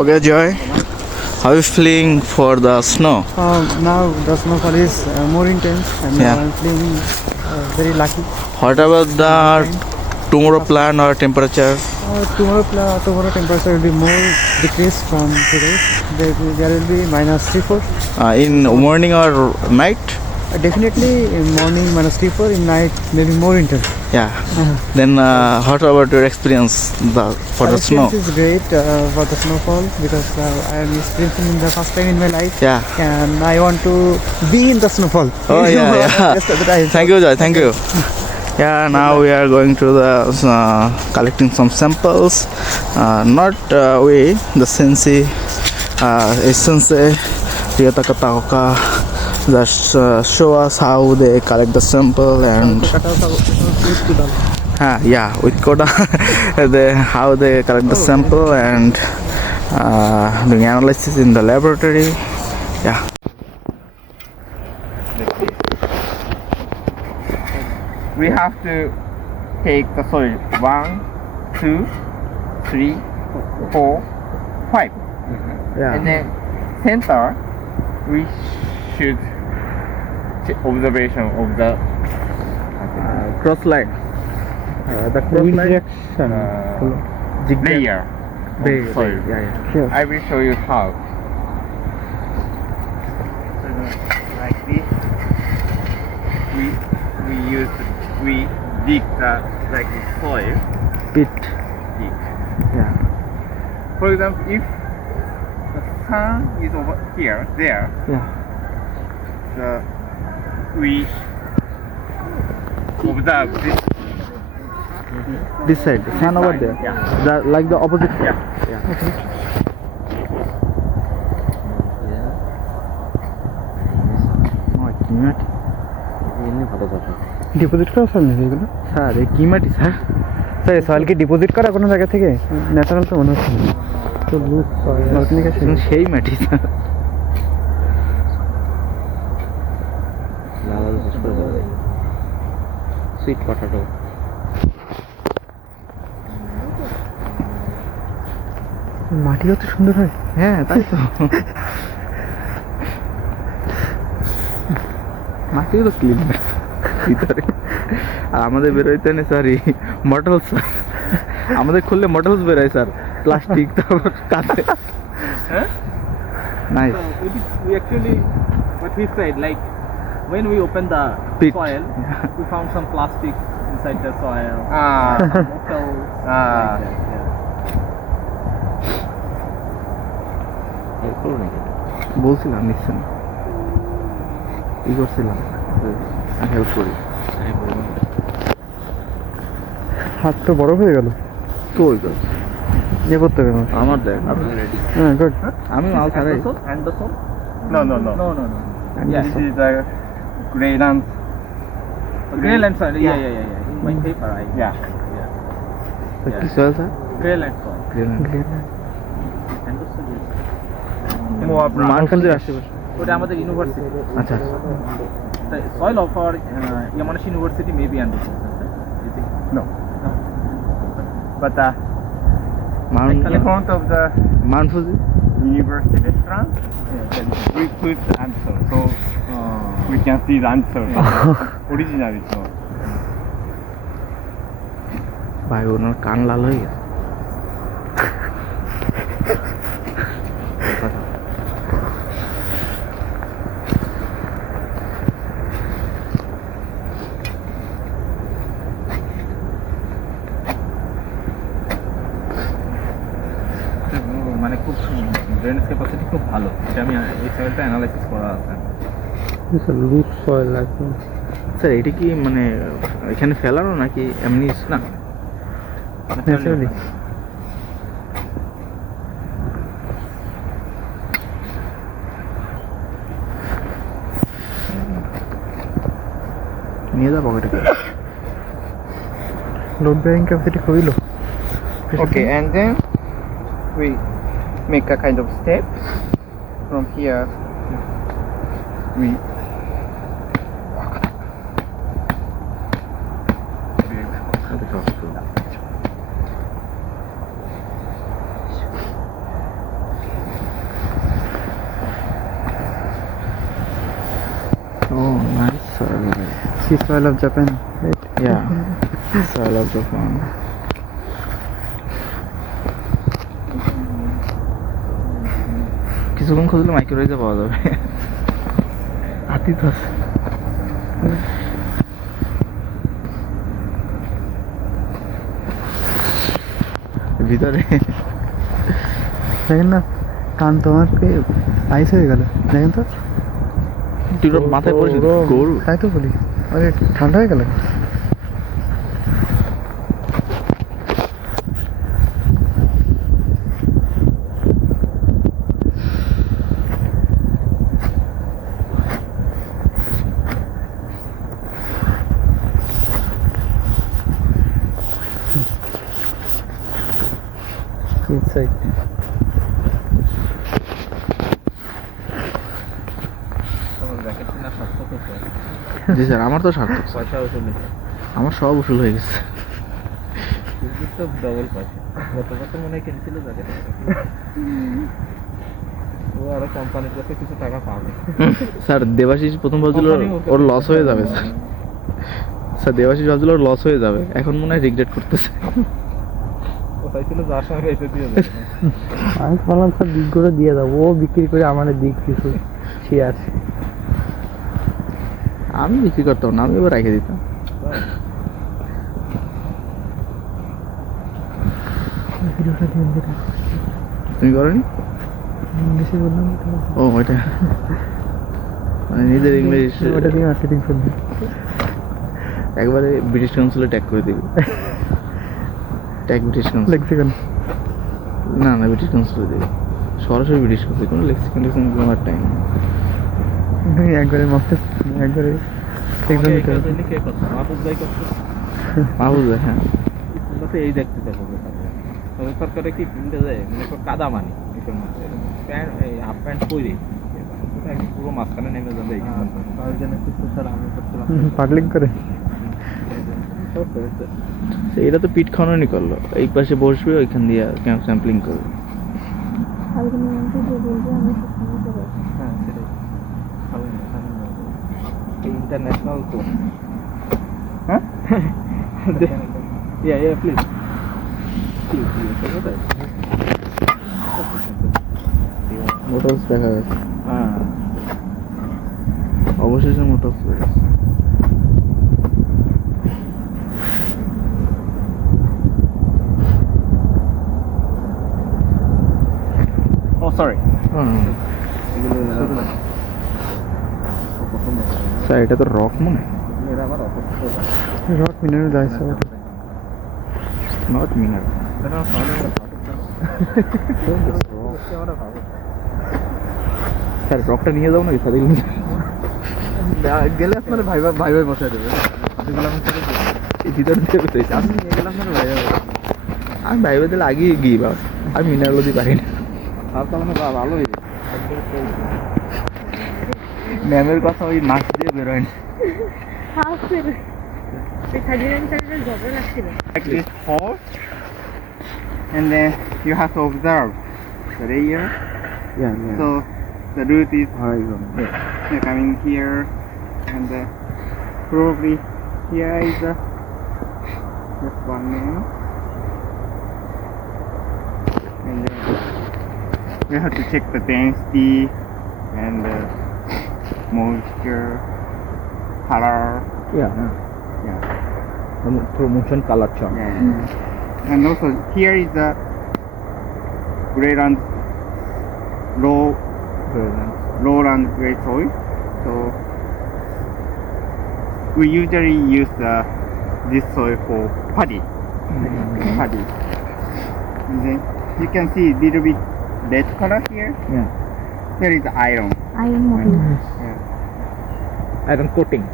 Okay, Joy. How are you feeling for the snow? Now the snowfall is more intense and Yeah. I'm feeling very lucky. What about the tomorrow plan or temperature? Tomorrow temperature will be more decreased from today. There will be -3-4. In morning or night? Definitely in morning -3-4, in night maybe more intense. Yeah. Then what about your experience for the snow? Experience is great for the snowfall because I am experiencing in the first time in my life. Yeah. And I want to be in the snowfall. Oh yeah. Rest of the time. Thank you, Joy. Thank you. Yeah, now we are going to the collecting some samples. Not we, the sensei, sensei, Ryota Kataoka, just show us how they collect the sample and yeah, with Koda, how they collect the sample and doing analysis in the laboratory. Yeah. We have to take the soil 1, 2, 3, 4, 5. Yeah. And then center, we should observation of the cross line. The wind direction. Layer of soil. Sure. I will show you how. Like this, we dig the like the soil. Pit. Dig. Yeah. For example, if the sun is over here, there, Yeah. we observe this. This side. Sun over side. there. Yeah. Like the opposite side. Yeah. Okay. Deposit করা স্যার নাকি এগুলো? স্যার এই কি মাটি sir? Sir এই সয়েল কি ডিপোজিট করা কোনো জায়গা থেকে? ন্যাচারাল তো মনে হচ্ছে না। তো লুক অর্গানিক আছে। সেই মাটি স্যার। Sweet potato. মাটি কত সুন্দর হয়। হ্যাঁ তাই তো। মাটিগুলো ক্লিন ভিতরে। আর আমাদের বেরোইতে নেই সরি মডেলস, আমাদের খুললে মডেলস বেরোয় স্যার, প্লাস্টিক তারপর কাঁচে। Nice. We actually, what we said, like when we opened the Pit. soil, we found some plastic inside the soil, Ah. some metals, Ah. like that. বলছিলাম নিচ্ছেন, ই করছিলাম হেল্প করি। হাত তো বড় হয়ে গেল। তো ওই তো ইয়ে করতে হবে আমার। আমার দেখ আপনি রেডি। হ্যাঁ গুড। আমি মাল ছাড়াই। And the soul? No. No, no. This is the gray lens. Grey land soil. Yeah. Yeah. In my paper, Yeah. Yeah. কি soil sir? Grey land soil. And the soul is. মানকালদের আশেপাশে। ওটা আমাদের ইউনিভার্সিটি। আচ্ছা। The soil of our Yamanashi University may be under soil. Is it? No. No. But in front of the Mount Fuji University restaurant, we put answer, so we can see the answer. Original is not. ভাই ওনার কান লাল হয়ে গেছে। মানে খুব drainage capacity খুব ভালো, এটা আমি এই সয়েলটা অ্যানালাইসিস করা আছে। লুক সয়েল একদম। স্যার এটা কি মানে এখানে ফেলানো নাকি এমনি? না ন্যাচারালি। নিয়ে যা পকেটে। লোড বেয়ারিং ক্যাপাসিটি খুবই লো। Okay, and then we make a kind of step from here. We Oh, nice soil. Sea soil of Japan, right? Yeah, soil of Japan. কিছুক্ষণ খুঁজলে মাইক্রোওয়েভে পাওয়া যাবে। হাতি তো আছে। ভিতরে দেখেন না, কান তোমাকে আইস হয়ে গেল, দেখেন তো। দুটো মাথায় পড়েছে গরু। তাই তো বলি, আরে ঠান্ডা হয়ে গেল। Inside. তোমার জ্যাকেট কেনার সার্থক হচ্ছে। জি স্যার, আমার তো সার্থক স্যার। পয়সা উসুল হয়েছে। আমার সব উসুল হয়ে গেছে। সুযোগ তো ডবল পয়সা। গত বছর মনে হয় কিনছিল জ্যাকেট। ও আরো কোম্পানির কাছে কিছু টাকা পাবে। স্যার দেবাশিস প্রথম ভাবছিল ওর লস হয়ে যাবে স্যার। স্যার দেবাশিস ভাবছিল ওর লস হয়ে যাবে, এখন মনে হয় রিগ্রেট করতেছে। কোথায় ছিল যার সঙ্গে এসে দিয়ে দেবে। আমি বললাম স্যার দিক করে দিয়ে দাও, ও বিক্রি করে আমাদের দিক কিছু শেয়ার। আমি বিক্রি করতাম না, আমি এবার রেখে দিতাম। ভিডিওটা দিয়ে দিলাম, তুমি করনি? ইংলিশে বললাম ও ওইটা মানে নিজের ইংলিশ ওটা দিয়ে মার্কেটিং করবি। একবারে ব্রিটিশ কাউন্সিলে ট্যাগ করে দিবি। Tag British council. লেক্সিকন না না, ব্রিটিশ কাউন্সিলে দিবি, সরাসরি ব্রিটিশ কাউন্সিল, কোনো লেক্সিকন আমার টাইম। তুমি একবারে মাপতে, একবারে এক্সাম দিতে হবে। কে করছে? মাহফুজ ভাই করছে। মাহবুব ভাই, হ্যাঁ। তোমরা তো এই দেখতে থাকো। তবে সরকারে কি কিনতে যায় মানে কাদা মানি এসব মধ্যে প্যান্ট, এই হাফ প্যান্ট পরে পুরো মাঝখানে নেমে যাবে। পাগলিং করে এটা তো পিট খাওয়ানোই করলো, এই পাশে বসবে, ওইখান দিয়ে স্যাম্পলিং করবে। হ্যাঁ সেটাই ইন্টারন্যাশনাল তো। হ্যাঁ ইয়া প্লিজ মোটরস দেখা যাচ্ছে, হ্যাঁ অবশেষে মোটরস দেখা যাচ্ছে। ও সরি স্যার এটা তো রক মনে, এরা আবার অপছন্দ রক মিনারেল যাইছে ওটা। নট মিনার। স্যার রকটা নিয়ে যাও না স্যার, গেলে আপনার ভাই ভাই ভাই বসাই দেবে। ভিতরে দিয়ে পেতেছি আমি নিয়ে গেলাম না ভাই ভাই। আমি ভাইবে দিলে আগিয়ে গিয়ে বাপ, আমি মিনারেল দিতে পারি না। আর তার মানে ভালোই ম্যামের কথা ওই নাচ দিয়ে বেরোয় না। like this four, and then you have to observe the layer. So the root is coming here, and probably here is just one name, and then we have to check the density and moisture, color. Yeah. Promotion color chart. Yeah. And also here is the grade and lowland grade soil. So we usually use this soil for paddy. Paddy. And then you can see little bit red color here. Yeah. There is iron. Iron model. Yeah. Iron coating.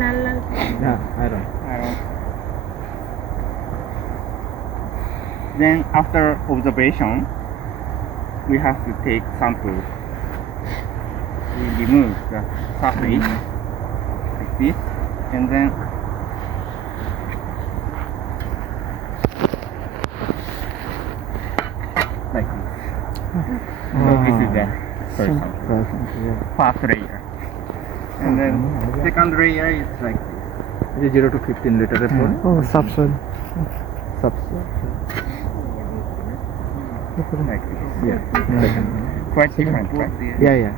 Lal Lal Yeah, iron. Iron. Then after observation, we have to take samples. We remove the surface like this, and then like this. So this is the first layer. And then second layer is like this. এই যে 0 to 15 লিটারের পরে Oh, subsoil. Like this. Yeah. Quite different, right? Yeah.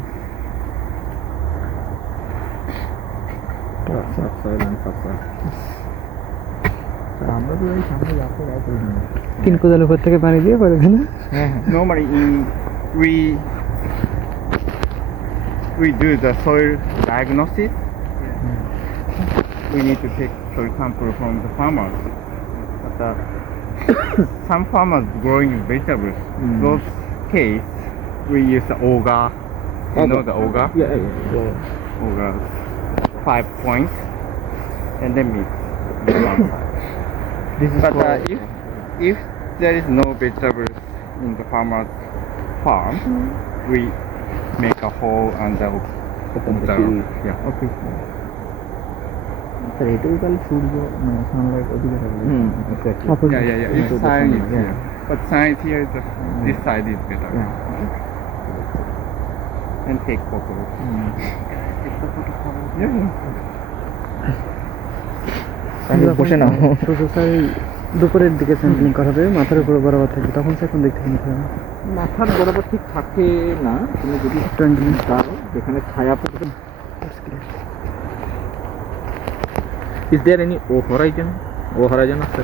Subsoil and subsoil. আমরা তো এই সামনে যাবো একদম। 3 কোদাল উপর থেকে পানি দিয়ে করে দেন। Normally we do the soil diagnosis. We need to take soil sample from the farmers. But some farmers growing vegetables, those case we use the auger. You know the auger? Yeah. Auger 5 points and then mix on one side. This is But for if there is no vegetables in the farmer's farm, we make a hole and observe. Yeah. Okay. Sir এটাই তাহলে সূর্য মানে সানলাইট ওদিকে থাকবে exactly Opposite. Yeah. If sun is here, but sun is here, this side is better. And take photos. Yeah. তাহলে বসে নাও সূর্য স্যার দুপুরের দিকে স্যাম্পলিং করা হবে, মাথার উপর বরাবর থাকবে, তখন স্যার কোন দিক থেকে নিতে হবে? মাথার বরাবর ঠিক থাকে না, তুমি যদি দাও যেখানে ছায়া পড়বে। Is there any O horizon? O horizon আছে?